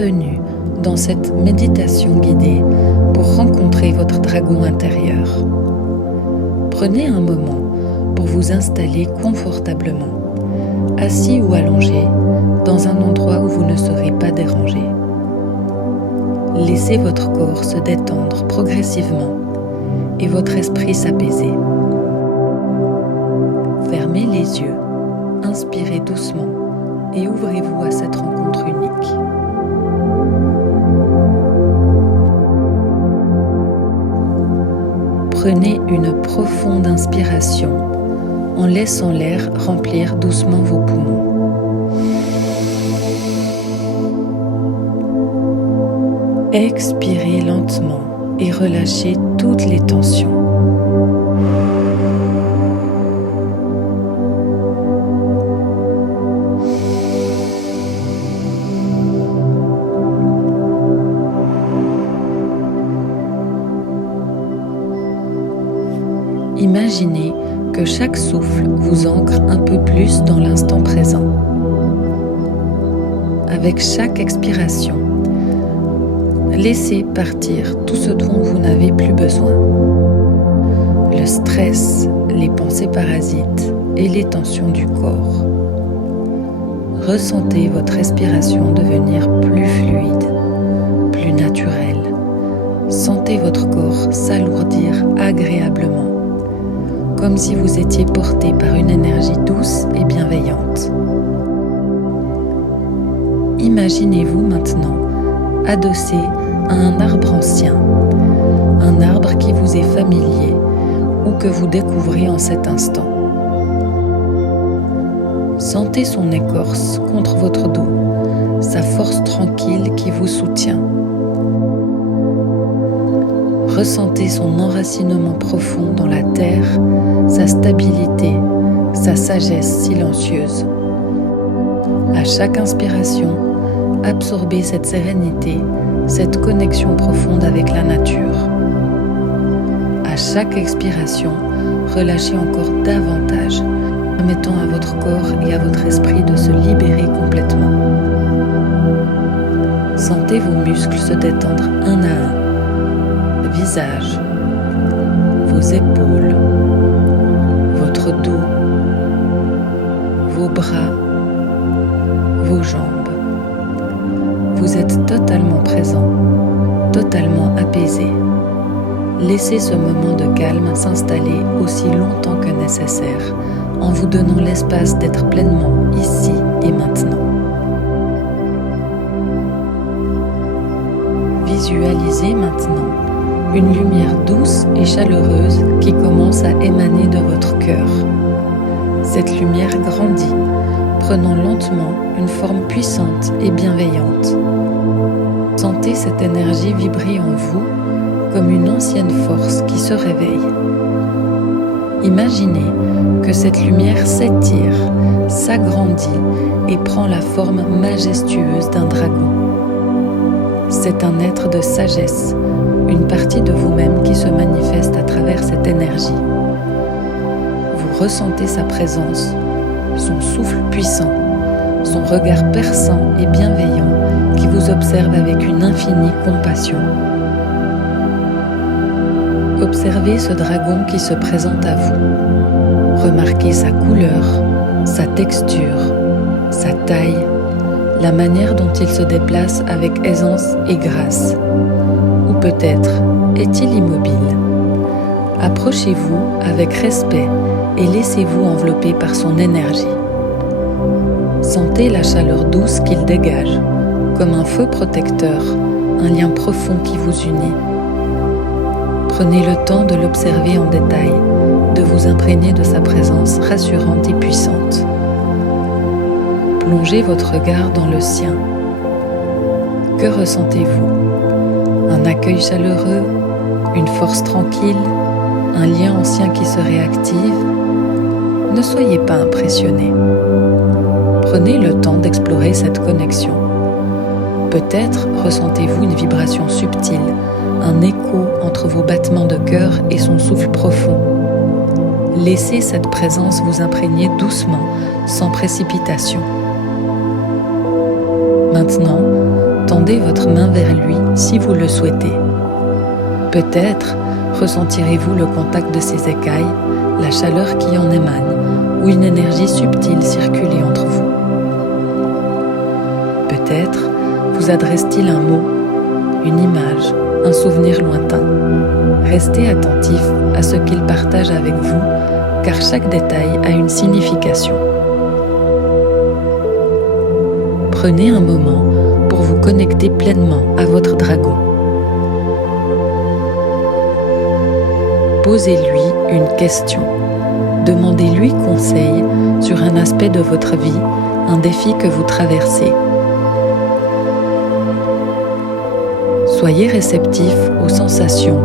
bienvenue dans cette méditation guidée pour rencontrer votre dragon intérieur. Prenez un moment pour vous installer confortablement, assis ou allongé, dans un endroit où vous ne serez pas dérangé. Laissez votre corps se détendre progressivement et votre esprit s'apaiser. Fermez les yeux, inspirez doucement et ouvrez-vous à cette rencontre unique. Prenez une profonde inspiration en laissant l'air remplir doucement vos poumons. Expirez lentement et relâchez toutes les tensions. Imaginez que chaque souffle vous ancre un peu plus dans l'instant présent. Avec chaque expiration, laissez partir tout ce dont vous n'avez plus besoin. Le stress, les pensées parasites et les tensions du corps. Ressentez votre respiration devenir plus fluide, plus naturelle. Sentez votre corps s'alourdir agréablement, comme si vous étiez porté par une énergie douce et bienveillante. Imaginez-vous maintenant adossé à un arbre ancien, un arbre qui vous est familier ou que vous découvrez en cet instant. Sentez son écorce contre votre dos, sa force tranquille qui vous soutient. Ressentez son enracinement profond dans la terre, sa stabilité, sa sagesse silencieuse. À chaque inspiration, absorbez cette sérénité, cette connexion profonde avec la nature. À chaque expiration, relâchez encore davantage, permettant à votre corps et à votre esprit de se libérer complètement. Sentez vos muscles se détendre un à un. Visage, vos épaules, votre dos, vos bras, vos jambes. Vous êtes totalement présent, totalement apaisé. Laissez ce moment de calme s'installer aussi longtemps que nécessaire, en vous donnant l'espace d'être pleinement ici et maintenant. Visualisez maintenant une lumière douce et chaleureuse qui commence à émaner de votre cœur. Cette lumière grandit, prenant lentement une forme puissante et bienveillante. Sentez cette énergie vibrer en vous comme une ancienne force qui se réveille. Imaginez que cette lumière s'étire, s'agrandit et prend la forme majestueuse d'un dragon. C'est un être de sagesse, une partie de vous-même qui se manifeste à travers cette énergie. Vous ressentez sa présence, son souffle puissant, son regard perçant et bienveillant qui vous observe avec une infinie compassion. Observez ce dragon qui se présente à vous. Remarquez sa couleur, sa texture, sa taille, la manière dont il se déplace avec aisance et grâce. Ou peut-être est-il immobile. Approchez-vous avec respect et laissez-vous envelopper par son énergie. Sentez la chaleur douce qu'il dégage, comme un feu protecteur, un lien profond qui vous unit. Prenez le temps de l'observer en détail, de vous imprégner de sa présence rassurante et puissante. Plongez votre regard dans le sien. Que ressentez-vous ? Un accueil chaleureux, une force tranquille, un lien ancien qui se réactive. Ne soyez pas impressionné. Prenez le temps d'explorer cette connexion. Peut-être ressentez-vous une vibration subtile, un écho entre vos battements de cœur et son souffle profond. Laissez cette présence vous imprégner doucement, sans précipitation. Maintenant, tendez votre main vers lui si vous le souhaitez. Peut-être ressentirez-vous le contact de ses écailles, la chaleur qui en émane, ou une énergie subtile circuler entre vous. Peut-être vous adresse-t-il un mot, une image, un souvenir lointain. Restez attentif à ce qu'il partage avec vous, car chaque détail a une signification. Prenez un moment pour vous connecter pleinement à votre dragon. Posez-lui une question. Demandez-lui conseil sur un aspect de votre vie, un défi que vous traversez. Soyez réceptif aux sensations,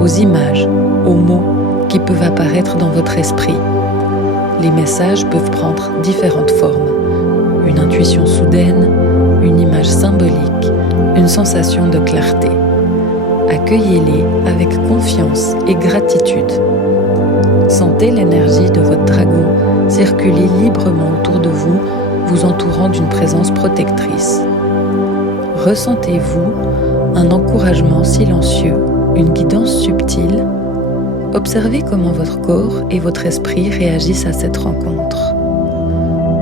aux images, aux mots qui peuvent apparaître dans votre esprit. Les messages peuvent prendre différentes formes. Une intuition soudaine, une image symbolique, une sensation de clarté. Accueillez-les avec confiance et gratitude. Sentez l'énergie de votre dragon circuler librement autour de vous, vous entourant d'une présence protectrice. Ressentez-vous un encouragement silencieux, une guidance subtile? Observez comment votre corps et votre esprit réagissent à cette rencontre.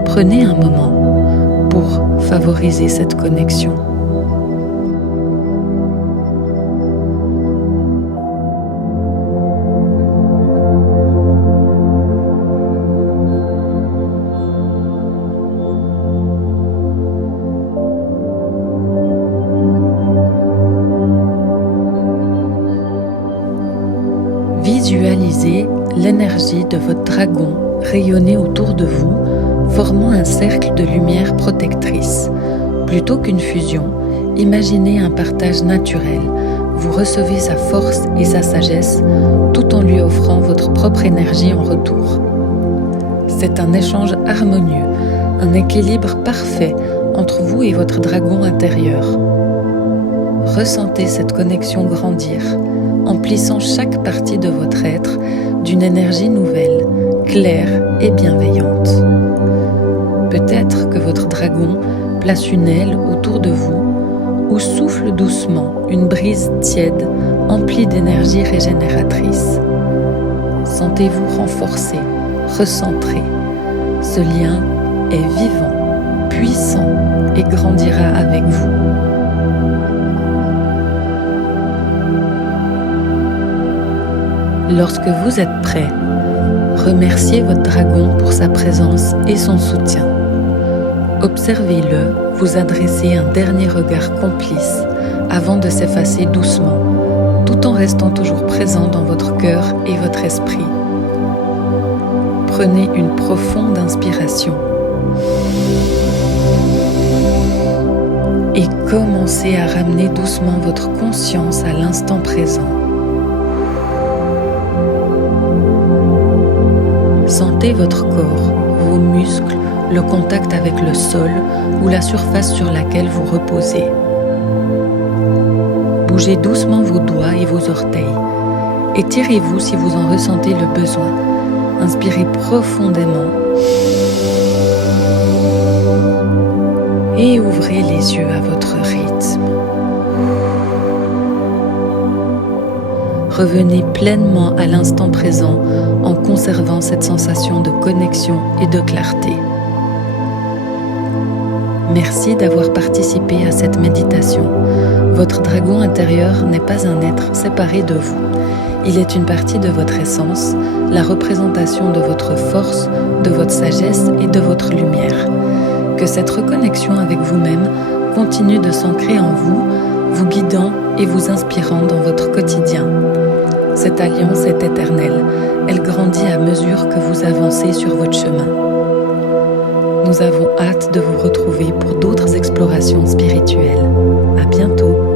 Prenez un moment pour favoriser cette connexion. Visualisez l'énergie de votre dragon rayonner autour de vous, formant un cercle de lumière protectrice. Plutôt qu'une fusion, imaginez un partage naturel. Vous recevez sa force et sa sagesse, tout en lui offrant votre propre énergie en retour. C'est un échange harmonieux, un équilibre parfait entre vous et votre dragon intérieur. Ressentez cette connexion grandir, emplissant chaque partie de votre être d'une énergie nouvelle, claire et bienveillante. Peut-être que votre dragon place une aile autour de vous ou souffle doucement une brise tiède emplie d'énergie régénératrice. Sentez-vous renforcé, recentré. Ce lien est vivant, puissant et grandira avec vous. Lorsque vous êtes prêt, remerciez votre dragon pour sa présence et son soutien. Observez-le vous adresser un dernier regard complice avant de s'effacer doucement, tout en restant toujours présent dans votre cœur et votre esprit. Prenez une profonde inspiration et commencez à ramener doucement votre conscience à l'instant présent. Sentez votre corps, vos muscles, le contact avec le sol ou la surface sur laquelle vous reposez. Bougez doucement vos doigts et vos orteils. Étirez-vous si vous en ressentez le besoin. Inspirez profondément et ouvrez les yeux à votre rythme. Revenez pleinement à l'instant présent en conservant cette sensation de connexion et de clarté. Merci d'avoir participé à cette méditation. Votre dragon intérieur n'est pas un être séparé de vous. Il est une partie de votre essence, la représentation de votre force, de votre sagesse et de votre lumière. Que cette reconnexion avec vous-même continue de s'ancrer en vous, vous guidant et vous inspirant dans votre quotidien. Cette alliance est éternelle. Elle grandit à mesure que vous avancez sur votre chemin. Nous avons hâte de vous retrouver pour d'autres explorations spirituelles. À bientôt!